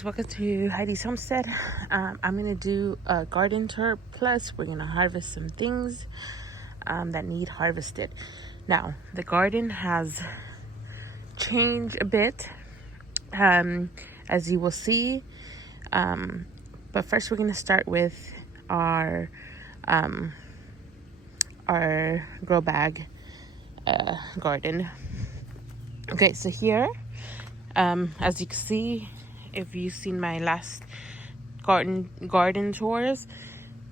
Welcome to Heidi's Homestead. I'm gonna do a garden tour, plus we're gonna harvest some things that need harvested. Now the garden has changed a bit, as you will see, but first we're gonna start with our grow bag garden. Okay, so here, as you can see, if you've seen my last garden tours,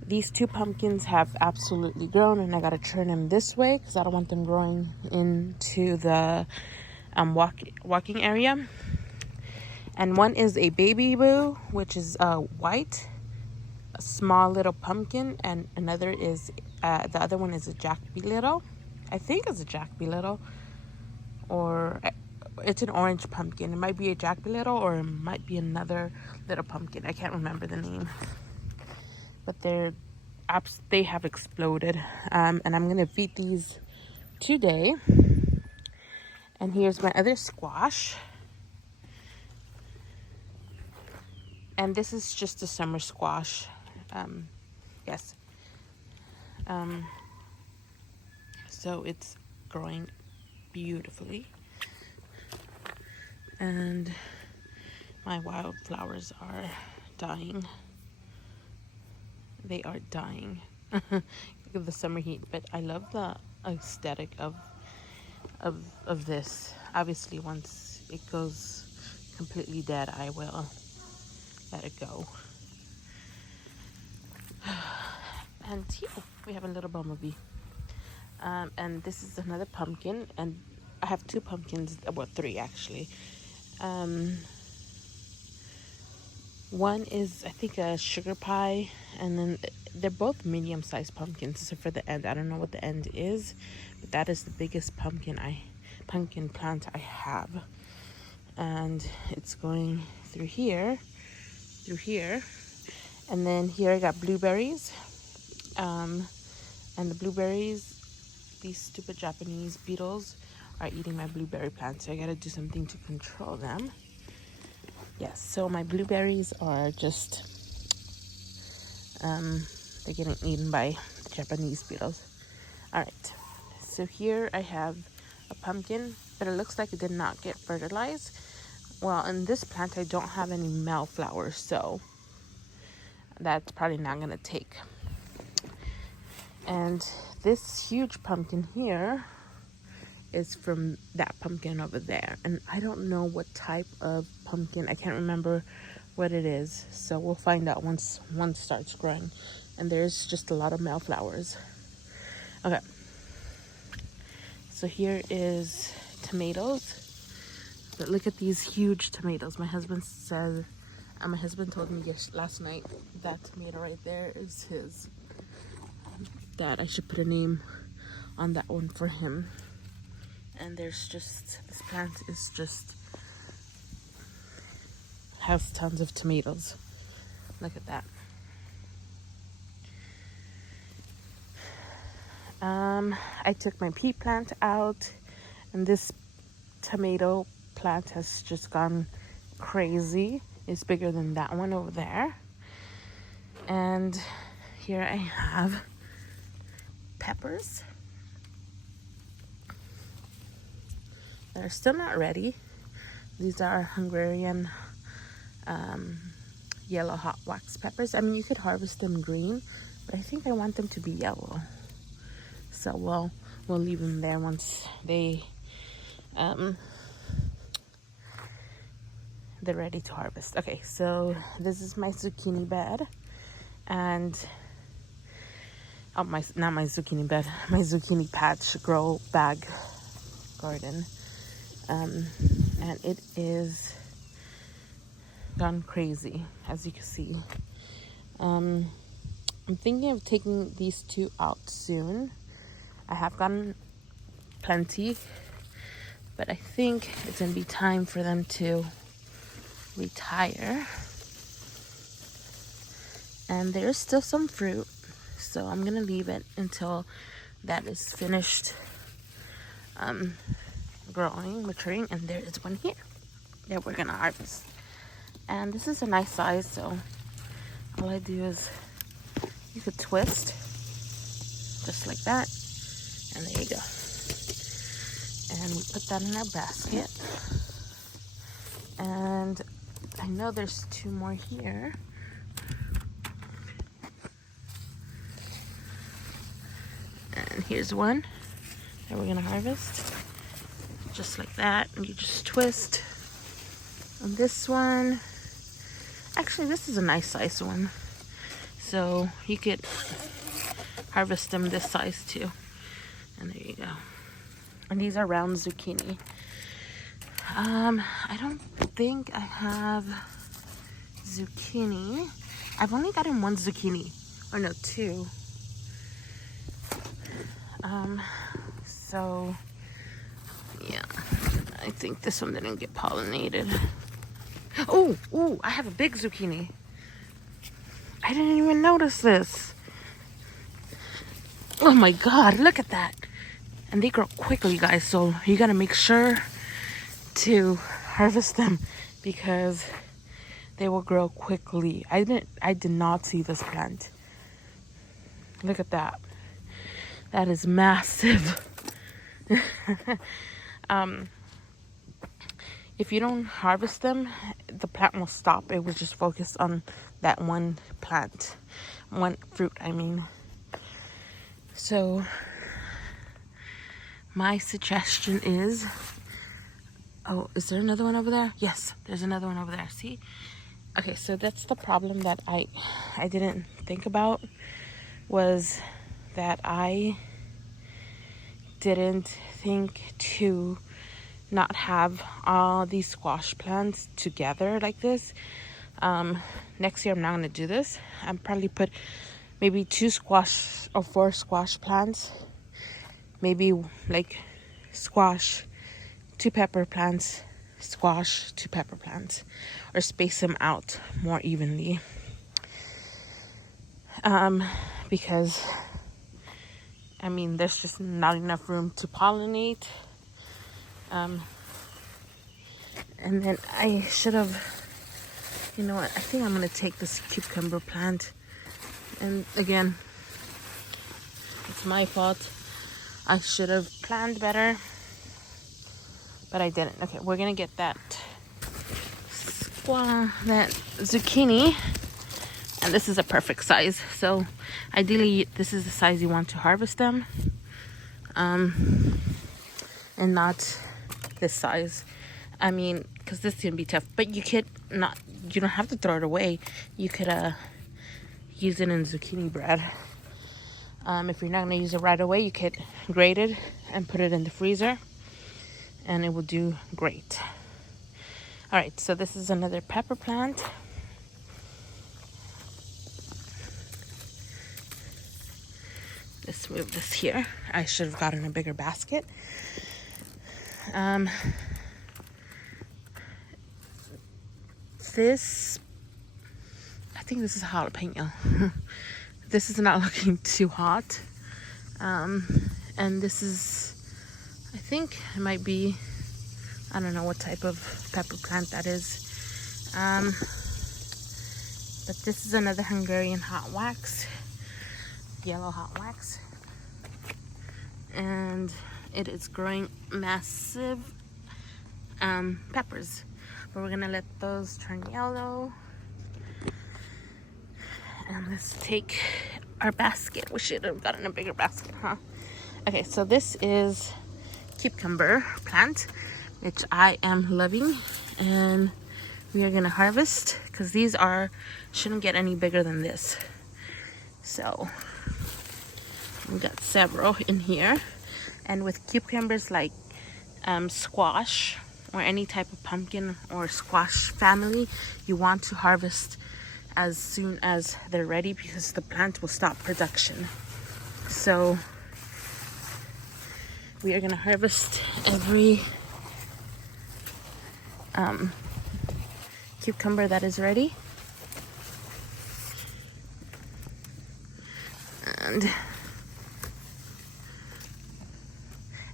these two pumpkins have absolutely grown, and I gotta turn them this way because I don't want them growing into the walking area. And one is a baby boo, which is white, a small little pumpkin, and another is the other one is a Jack Be Little. I think it's a Jack Be Little, or it's an orange pumpkin. It might be a Jack Be Little, or it might be another little pumpkin. I can't remember the name, but they have exploded, and I'm gonna feed these today. And here's my other squash, and this is just a summer squash. Yes. So it's growing beautifully, and my wildflowers are dying. They are dying because of the summer heat, but I love the aesthetic of this. Obviously, once it goes completely dead, I will let it go. And here we have a little bumblebee, and this is another pumpkin, and I have two pumpkins, well, three actually. One is, I think, a sugar pie, and then they're both medium-sized pumpkins except for the end. I don't know what the end is, but that is the biggest pumpkin plant I have, and it's going through here, and then here I got blueberries, and the blueberries, these stupid Japanese beetles are eating my blueberry plants, so I gotta do something to control them. Yes, so my blueberries are just, they're getting eaten by the Japanese beetles. All right, so here I have a pumpkin, but it looks like it did not get fertilized. Well, in this plant, I don't have any male flowers, so that's probably not gonna take. And this huge pumpkin here is from that pumpkin over there, and I don't know what type of pumpkin. I can't remember what it is, so we'll find out once one starts growing. And there's just a lot of male flowers. Okay, so here is tomatoes, but look at these huge tomatoes. My husband told me last night that tomato right there is his, that I should put a name on that one for him. And there's just, this plant is just, has tons of tomatoes. Look at that. I took my pea plant out, and this tomato plant has just gone crazy. It's bigger than that one over there. And here I have peppers. They're still not ready. These are Hungarian yellow hot wax peppers. I mean, you could harvest them green, but I think I want them to be yellow. So we'll leave them there once they're ready to harvest. Okay, so this is my zucchini bed, and my zucchini patch grow bag garden. And it is gone crazy, as you can see. I'm thinking of taking these two out soon. I have gotten plenty, but I think it's gonna be time for them to retire. And there's still some fruit, so I'm gonna leave it until that is finished growing, maturing. And there is one here that we're gonna harvest. And this is a nice size, so all I do is you could twist just like that, and there you go. And we put that in our basket. And I know there's 2 more here. And here's one that we're gonna harvest. Just like that, and you just twist. And this one, actually this is a nice size one. So you could harvest them this size too. And there you go. And these are round zucchini. I don't think I have zucchini. I've only gotten 1 zucchini, or no, 2. So yeah, I think this one didn't get pollinated. Oh, I have a big zucchini. I didn't even notice this. Oh my God, look at that. And they grow quickly, guys, so you gotta make sure to harvest them because they will grow quickly. I did not see this plant. Look at that. That is massive. If you don't harvest them, the plant will stop. It will just focus on that one plant, one fruit, I mean. So my suggestion is, oh, is there another one over there? Yes, there's another one over there. See? Okay, so that's the problem that I didn't think about, was that I didn't think to not have all these squash plants together like this. Next year I'm not going to do this. I'm probably put maybe 2 squash or 4 squash plants, maybe like squash, 2 pepper plants, squash, 2 pepper plants, or space them out more evenly. Because I mean, there's just not enough room to pollinate. And then I should have, you know what, I think I'm going to take this cucumber plant. And again, it's my fault. I should have planned better, but I didn't. Okay, we're going to get that zucchini. And this is a perfect size. So ideally, this is the size you want to harvest them. And not this size. I mean, because this can be tough. But you don't have to throw it away. You could use it in zucchini bread. If you're not going to use it right away, you could grate it and put it in the freezer. And it will do great. Alright, so this is another pepper plant. Let's move this here. I should have gotten a bigger basket. I think this is jalapeno. This is not looking too hot. And this is, I think it might be, I don't know what type of pepper plant that is. But this is another Hungarian hot wax, yellow hot wax. And it is growing massive peppers. But we're gonna let those turn yellow. And let's take our basket. We should have gotten a bigger basket, huh? Okay, so this is cucumber plant, which I am loving. And we are gonna harvest because these shouldn't get any bigger than this. So we got several in here. And with cucumbers like squash or any type of pumpkin or squash family, you want to harvest as soon as they're ready because the plant will stop production. So we are going to harvest every cucumber that is ready.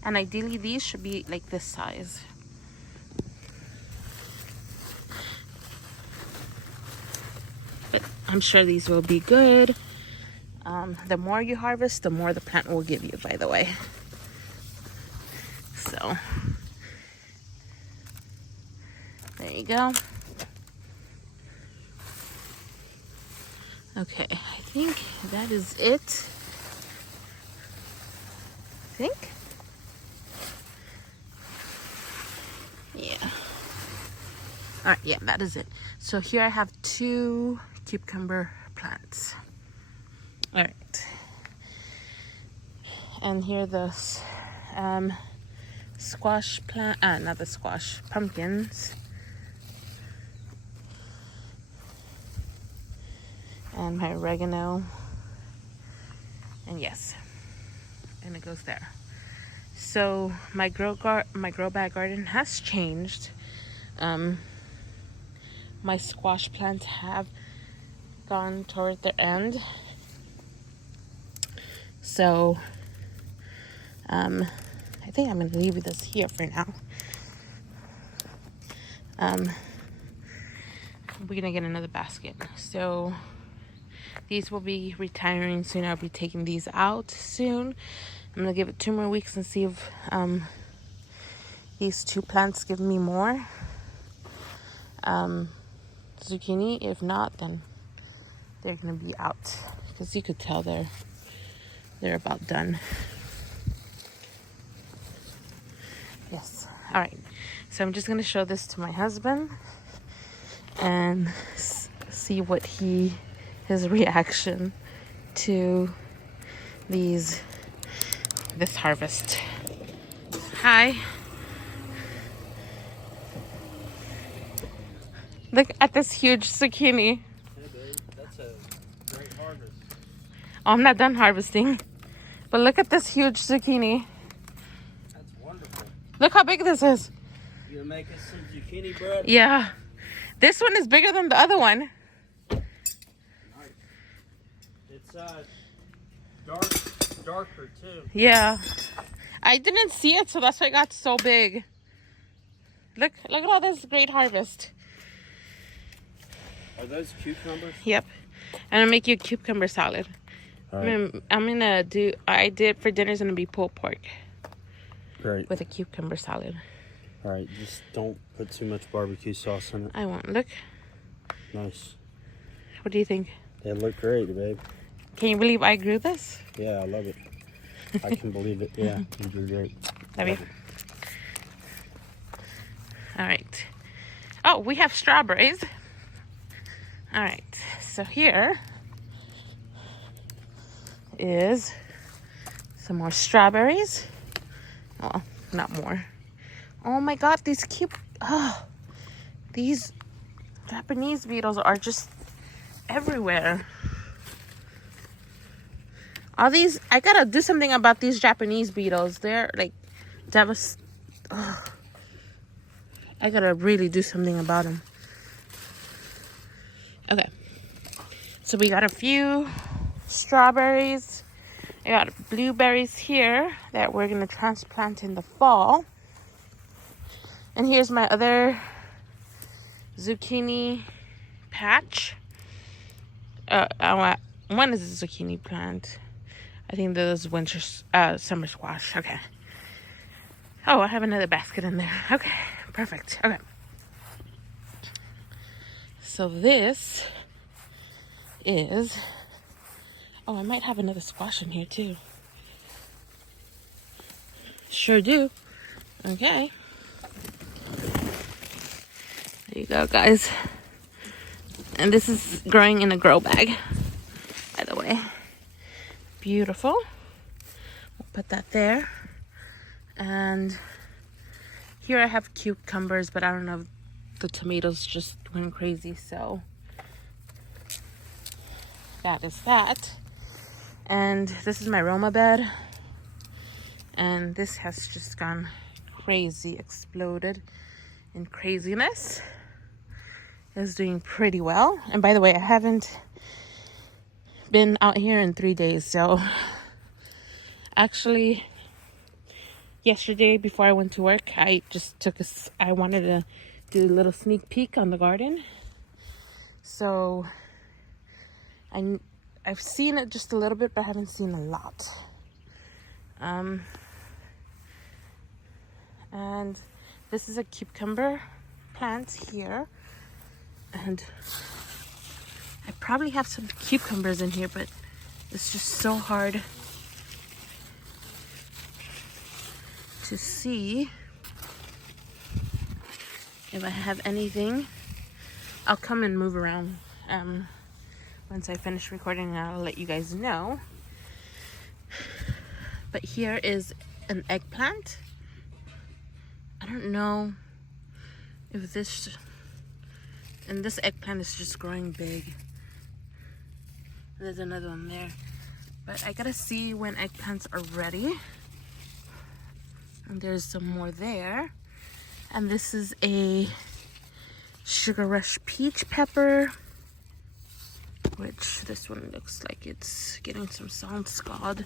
And ideally these should be like this size. but I'm sure these will be good. The more you harvest, the more the plant will give you, by the way. So there you go. Okay, I think that is it. I think. Yeah. All right, yeah, that is it. So here I have 2 cucumber plants. All right. And here are those squash plant, not the squash, pumpkins. And my oregano. And yes, and it goes there. So my grow bag garden has changed. My squash plants have gone toward their end. So I think I'm gonna leave this here for now. We're gonna get another basket. So these will be retiring soon. I'll be taking these out soon. I'm gonna give it 2 more weeks and see if these 2 plants give me more zucchini. If not, then they're gonna be out, because you could tell they're about done. Yes. All right. So I'm just gonna show this to my husband and see what his reaction to this harvest. Hi. Look at this huge zucchini. Hey babe, that's a great harvest. Oh, I'm not done harvesting, but look at this huge zucchini. That's wonderful. Look how big this is. You gonna make us some zucchini bread? Yeah. This one is bigger than the other one. Nice. It's darker too. Yeah. I didn't see it, so that's why it got so big. Look at all this great harvest. Are those cucumbers? Yep. I'm gonna make you a cucumber salad. All right. I did for dinner is gonna be pulled pork. Great. With a cucumber salad. All right, just don't put too much barbecue sauce in it. I won't. Look. Nice. What do you think? They look great, babe. Can you believe I grew this? Yeah, I love it. I can believe it. Yeah, you do great. Love you. All right. Oh, we have strawberries. All right. So here is some more strawberries. Oh, not more. Oh my God, these Japanese beetles are just everywhere. I gotta do something about these Japanese beetles. They're like I gotta really do something about them. Okay. So we got a few strawberries. I got blueberries here that we're gonna transplant in the fall. And here's my other zucchini patch. One is a zucchini plant. I think this is summer squash. Okay. Oh, I have another basket in there. Okay, perfect. Okay. So this is... Oh, I might have another squash in here too. Sure do. Okay. There you go, guys. And this is growing in a grow bag, by the way. Beautiful. We'll put that there. And here I have cucumbers, but I don't know if the tomatoes just went crazy, so that is that. And this is my Roma bed, and this has just gone crazy, exploded in craziness. It's doing pretty well. And by the way, I haven't been out here in 3 days, so actually yesterday before I went to work, I wanted to do a little sneak peek on the garden. So I've seen it just a little bit, but I haven't seen a lot. And this is a cucumber plant here, and I probably have some cucumbers in here, but it's just so hard to see if I have anything. I'll come and move around once I finish recording, and I'll let you guys know. But here is an eggplant. I don't know if this, and this eggplant is just growing big. There's another one there, but I gotta see when eggplants are ready. And there's some more there. And this is a Sugar Rush peach pepper, which this one looks like it's getting some sound scald.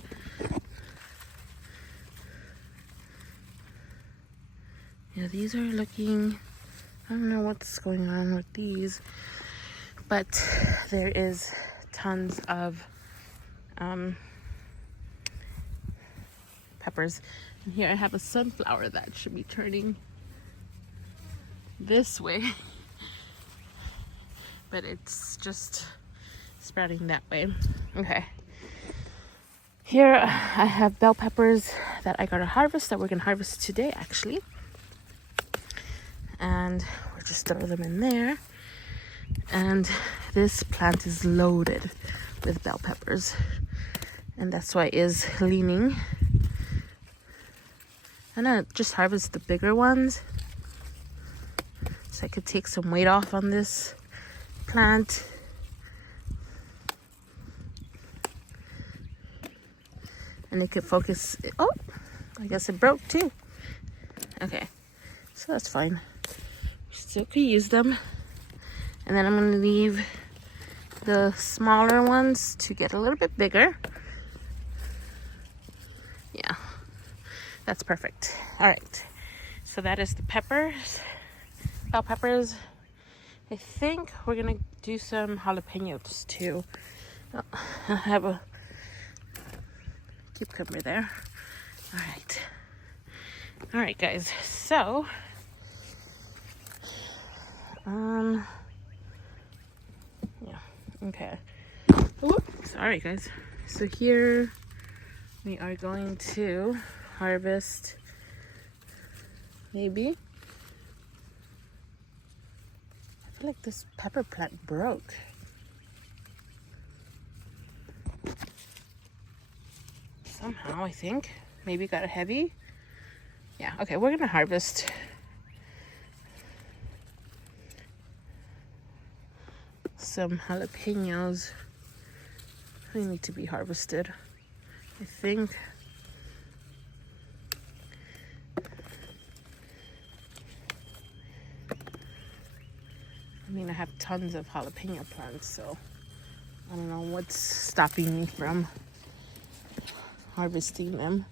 Yeah, these are looking, I don't know what's going on with these, but there is tons of peppers. And here I have a sunflower that should be turning this way, but it's just sprouting that way. Okay. Here I have bell peppers that I gotta harvest, that we're gonna harvest today actually. And we'll just throw them in there. And this plant is loaded with bell peppers, and that's why it is leaning. I'm gonna just harvest the bigger ones so I could take some weight off on this plant. And it could focus. Oh, I guess it broke too. Okay, so that's fine. Still could use them. And then I'm gonna leave the smaller ones to get a little bit bigger. Yeah, that's perfect. All right, so that is the peppers, bell peppers. I think we're gonna do some jalapenos too. Oh, I have a cucumber there. All right guys, so yeah, okay. Ooh, sorry guys. So here we are going to harvest maybe. I feel like this pepper plant broke. Somehow, I think. Maybe got heavy. Yeah, okay, we're gonna harvest some jalapenos. They need to be harvested, I think. I mean, I have tons of jalapeno plants, so I don't know what's stopping me from harvesting them.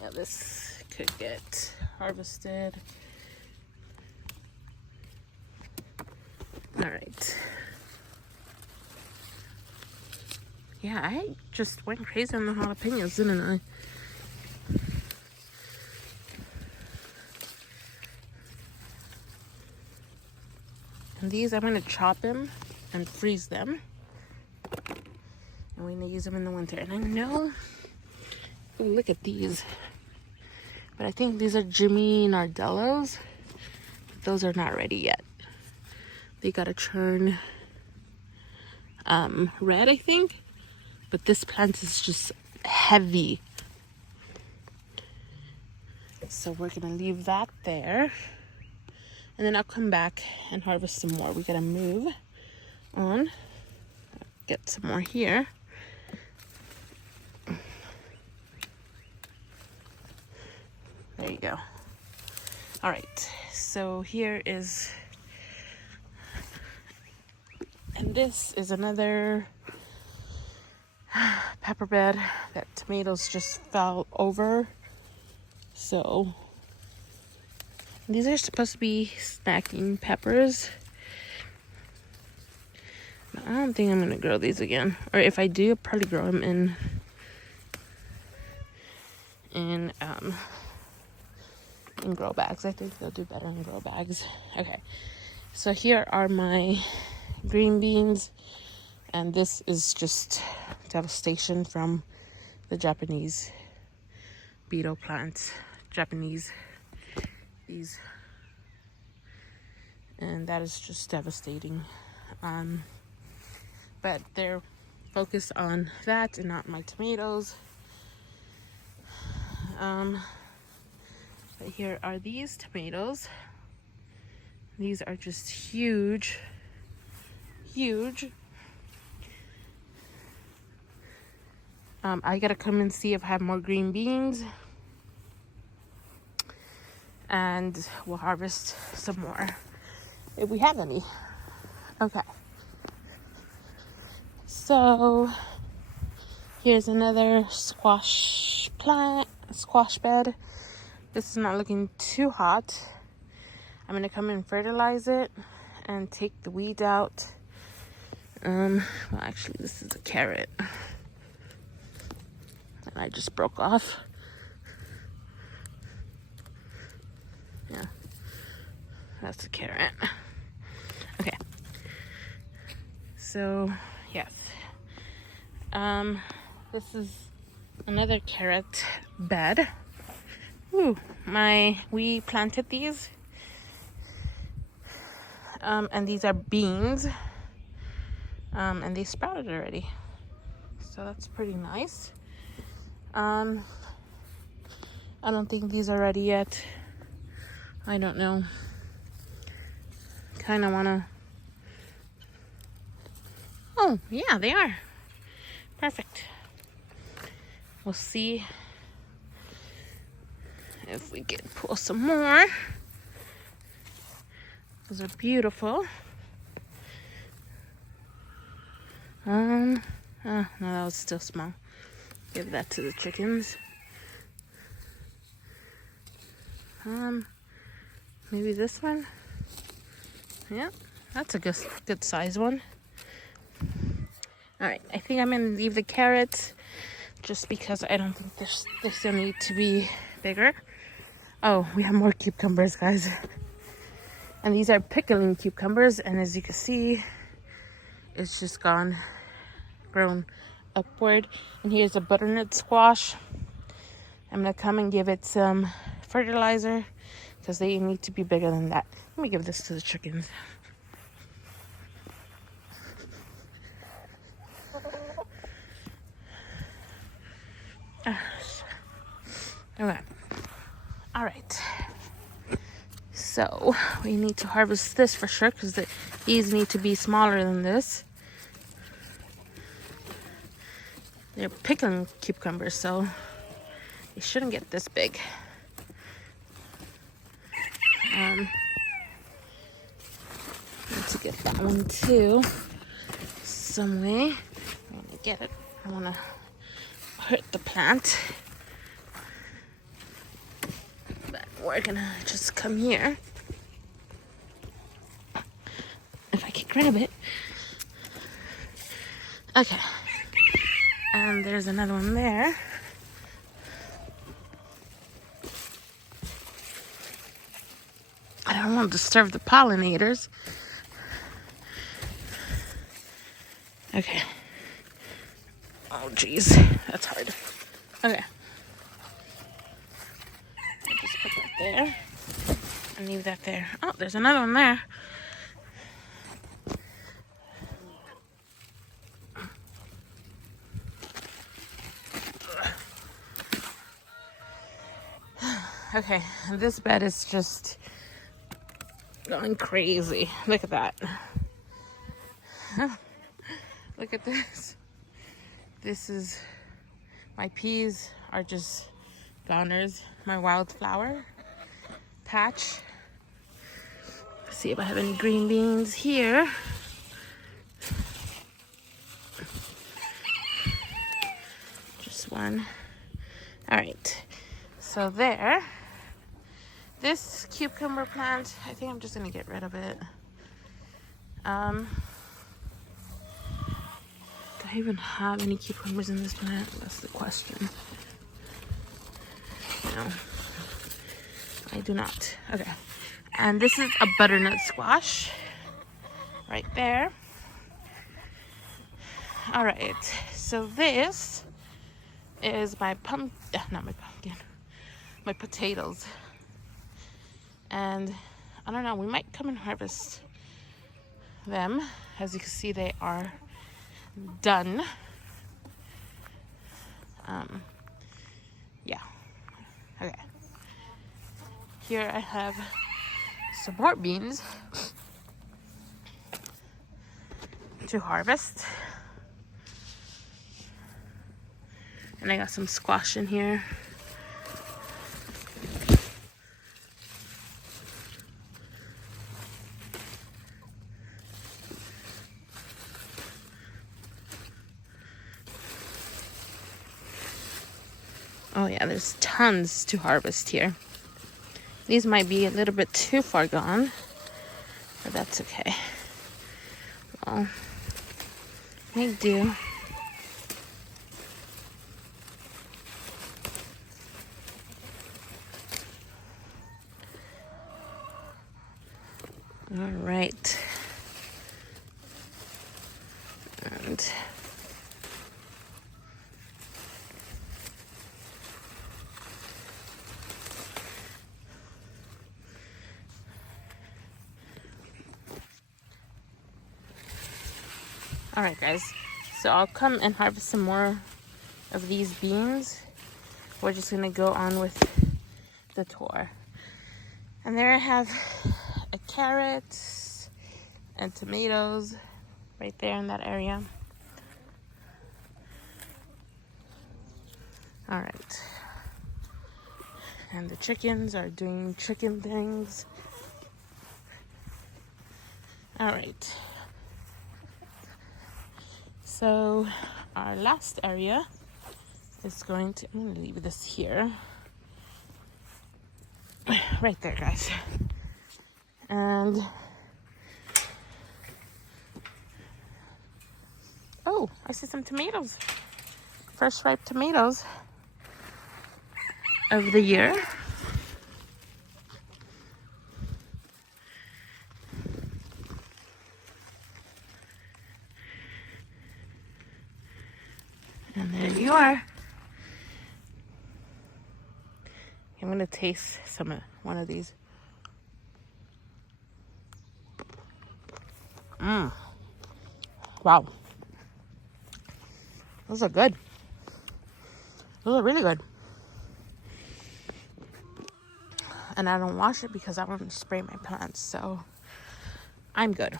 Yeah, this could get harvested. All right. Yeah, I just went crazy on the jalapenos, didn't I? And these, I'm gonna chop them and freeze them. And we're gonna use them in the winter. And I know, ooh, look at these. But I think these are Jimmy Nardellos. Those are not ready yet. They gotta turn red, I think. But this plant is just heavy. So we're gonna leave that there. And then I'll come back and harvest some more. We gotta move on. Get some more here. There you go. All right, so here is, and this is another pepper bed that tomatoes just fell over. So These are supposed to be snacking peppers. I don't think I'm gonna grow these again. Or if I do, I'll probably grow them in grow bags. I think they'll do better in grow bags. Okay, so here are my green beans, and this is just devastation from the Japanese beetle plants. Japanese these, and that is just devastating. But they're focused on that and not my tomatoes. But here are these tomatoes. These are just huge. I gotta come and see if I have more green beans, and we'll harvest some more if we have any. Okay. So here's another squash bed. This is not looking too hot. I'm gonna come and fertilize it and take the weeds out. Well, actually, this is a carrot, and I just broke off. Yeah, that's a carrot. Okay. So yes, this is another carrot bed. Ooh, we planted these, and these are beans, and they sprouted already, so that's pretty nice. I don't think these are ready yet. I don't know. Kind of wanna. Oh yeah, they are. Perfect. We'll see if we can pull some more. Those are beautiful. Oh, no, that was still small. Give that to the chickens. Maybe this one. Yeah, that's a good size one. All right, I think I'm gonna leave the carrots just because I don't think they still need to be bigger. Oh, we have more cucumbers, guys. And these are pickling cucumbers, and as you can see, it's just grown upward. And here's a butternut squash. I'm gonna come and give it some fertilizer because they need to be bigger than that. Let me give this to the chickens. Okay. All right. So we need to harvest this for sure because these need to be smaller than this. They're pickling cucumbers, so they shouldn't get this big. Need to get that one too some way. I want to get it. I want to hurt the plant. But we're gonna just come here. If I can grab it. Okay. And there's another one there. I don't want to disturb the pollinators. Okay. Oh, geez. That's hard. Okay. I'll just put that there. And leave that there. Oh, there's another one there. Okay, this bed is just going crazy. Look at that. Look at this. This is, my peas are just goners. My wildflower patch. Let's see if I have any green beans here. Just one. All right. So This cucumber plant, I think I'm just gonna get rid of it. Do I even have any cucumbers in this plant? That's the question. No, I do not. Okay, and this is a butternut squash right there. All right, so this is my my potatoes. And I don't know, we might come and harvest them. As you can see, they are done. Yeah. Okay. Here I have some more beans to harvest. And I got some squash in here. Oh yeah, there's tons to harvest here. These might be a little bit too far gone, but that's okay. Well, make do. All right. And all right, guys. So I'll come and harvest some more of these beans. We're just gonna go on with the tour. And there I have a carrot and tomatoes right there in that area. All right. And the chickens are doing chicken things. All right. So our last area is I'm gonna leave this here. Right there, guys. And oh, I see some tomatoes. First ripe tomatoes of the year. And there you are. I'm gonna taste one of these. Wow. Those are good. Those are really good. And I don't wash it because I want to spray my plants, so I'm good.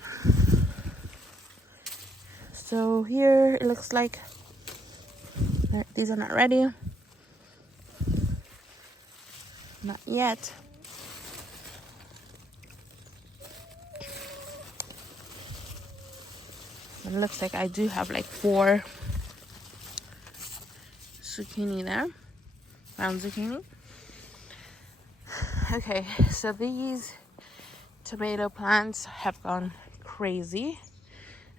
So here it looks like these are not ready. Not yet. It looks like I do have like 4 zucchini there. Round zucchini. Okay, so these tomato plants have gone crazy.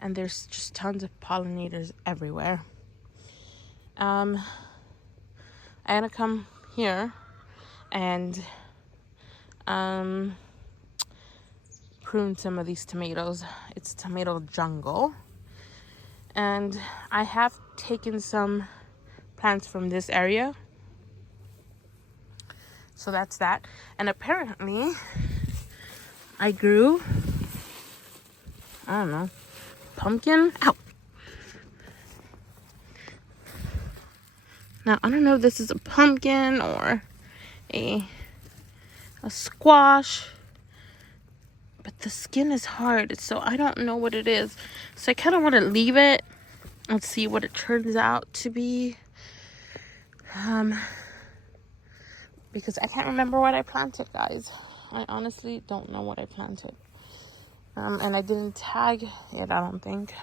And there's just tons of pollinators everywhere. I'm gonna come here and prune some of these tomatoes. It's tomato jungle. And I have taken some plants from this area. So that's that. And apparently I grew, I don't know, pumpkin. Ow. Now I don't know if this is a pumpkin or a squash, but the skin is hard, so I don't know what it is. So I kind of want to leave it and see what it turns out to be, because I can't remember what I planted, guys. I honestly don't know what I planted. And I didn't tag it, I don't think.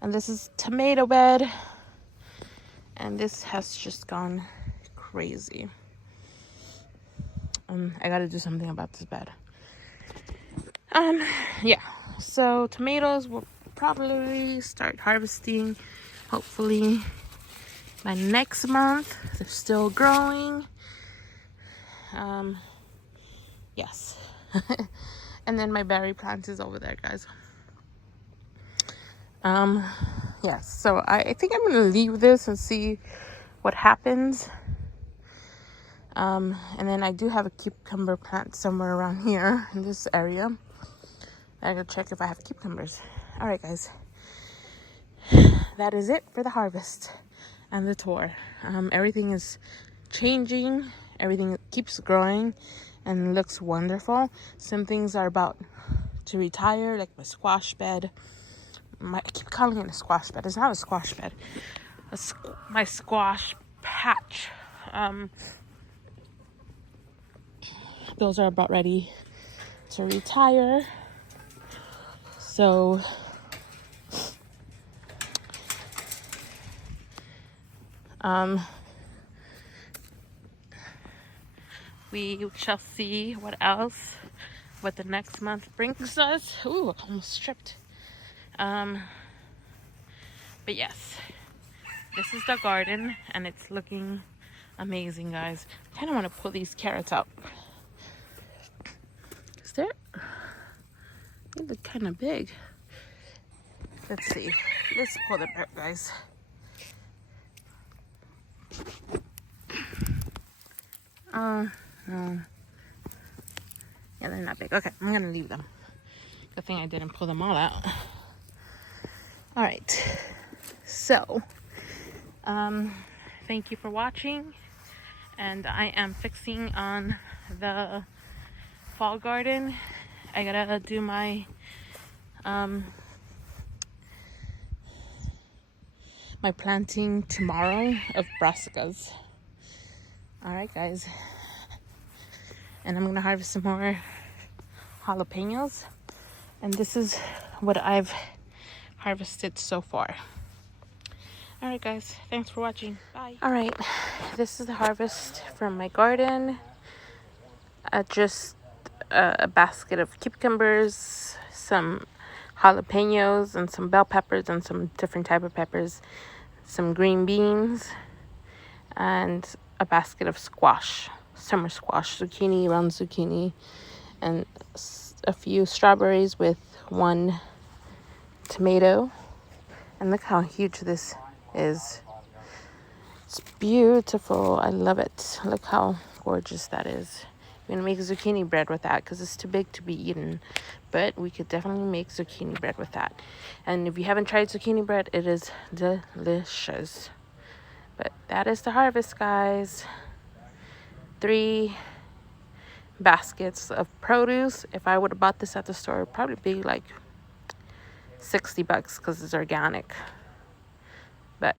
And this is tomato bed. And this has just gone crazy. I gotta do something about this bed. Yeah. So tomatoes will probably start harvesting, hopefully by next month. They're still growing. Yes. And then my berry plant is over there, guys. Yes. So I think I'm gonna leave this and see what happens. And then I do have a cucumber plant somewhere around here in this area. I gotta check if I have cucumbers. All right, guys. That is it for the harvest and the tour. Everything is changing. Everything keeps growing and looks wonderful. Some things are about to retire, like my squash bed. I keep calling it a squash bed. It's not a squash bed. My squash patch. Those are about ready to retire. So we shall see what the next month brings us. Ooh, I almost tripped. But yes, this is the garden and it's looking amazing, guys. I kind of want to pull these carrots out. They look kind of big. Let's see. Let's pull them out, guys. No. Yeah, they're not big. Okay, I'm gonna leave them. Good thing I didn't pull them all out. All right. So, thank you for watching. And I am fixing on the fall garden. I gotta do my my planting tomorrow of brassicas. All right, guys. And I'm gonna harvest some more jalapenos. And this is what I've harvested so far. All right, guys. Thanks for watching. Bye. All right. This is the harvest from my garden. Just a basket of cucumbers, some jalapenos, and some bell peppers, and some different type of peppers, some green beans, and a basket of squash, summer squash, zucchini, round zucchini, and a few strawberries with one tomato. And look how huge this is. It's beautiful. I love it. Look how gorgeous that is. We're gonna make zucchini bread with that because it's too big to be eaten, but we could definitely make zucchini bread with that. And if you haven't tried zucchini bread, it is delicious. But that is the harvest, guys. 3 baskets of produce. If I would have bought this at the store, it'd probably be like $60 because it's organic.